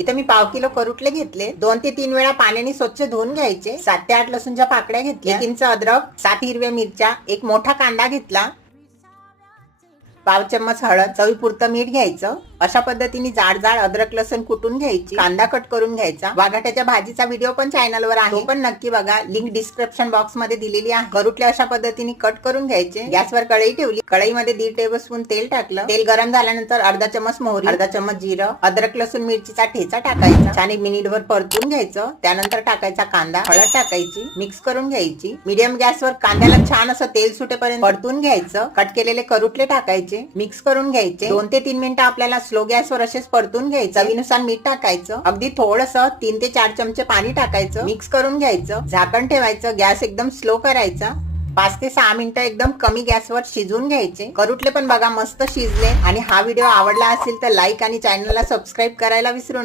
इथे मी पाव किलो करुटले घेतले, 2 ते 3 वेळा पाण्याने स्वच्छ धुवून घ्यायचे, 7 ते 8 लसूणच्या पाकळ्या घेतल्या, 1 इंच अद्रक, 7 हिरव्या मिरच्या, 1 मोठा कांदा घेतला, पाव चम्मच हळद, चवीपुरतं मीठ घ्यायचं। अशा पद्धतीने जाड जाड अद्रक लसूण कुटून घ्यायची, कांदा कट करून घ्यायचा। वाघाट्याच्या भाजीचा व्हिडिओ पण चॅनलवर आहे, तो पण नक्की बघा, लिंक डिस्क्रिप्शन बॉक्स मध्ये दिलेली आहे। करुटले अशा पद्धतीने कट करून घ्यायचे। गॅसवर कढई ठेवली, कढईमध्ये 1.5 टेबलस्पून तेल टाकलं, तेल गरम झाल्यानंतर अर्धा चम्मच मोहरी, अर्धा चम्मच जिरं, अद्रक लसूण मिरचीचा ठेचा टाकायचा, छान 1 मिनिटभर परतून घ्यायचं। त्यानंतर टाकायचा कांदा, हळद टाकायची, मिक्स करून घ्यायची। मीडियम गॅसवर कांद्याला छान असं तेल सुटेपर्यंत परतून घ्यायचं। कट केलेले करुटले टाकायचे, मिक्स करून घ्यायचे। 2 ते 3 मिनिटं आपल्याला स्लो गॅसवर असेच परतून घ्यायचं। चवीनुसार मीठ टाकायचं, अगदी थोडंसं 3 ते 4 चमचे पाणी टाकायचं, मिक्स करून घ्यायचं। झाकण ठेवायचं, गॅस एकदम स्लो करायचा। 5 ते 6 मिनिटं एकदम कमी गॅसवर शिजवून घ्यायचे। करुटले पण बघा मस्त शिजले। आणि हा व्हिडिओ आवडला असेल तर लाईक आणि चॅनलला सबस्क्राईब करायला विसरू नका।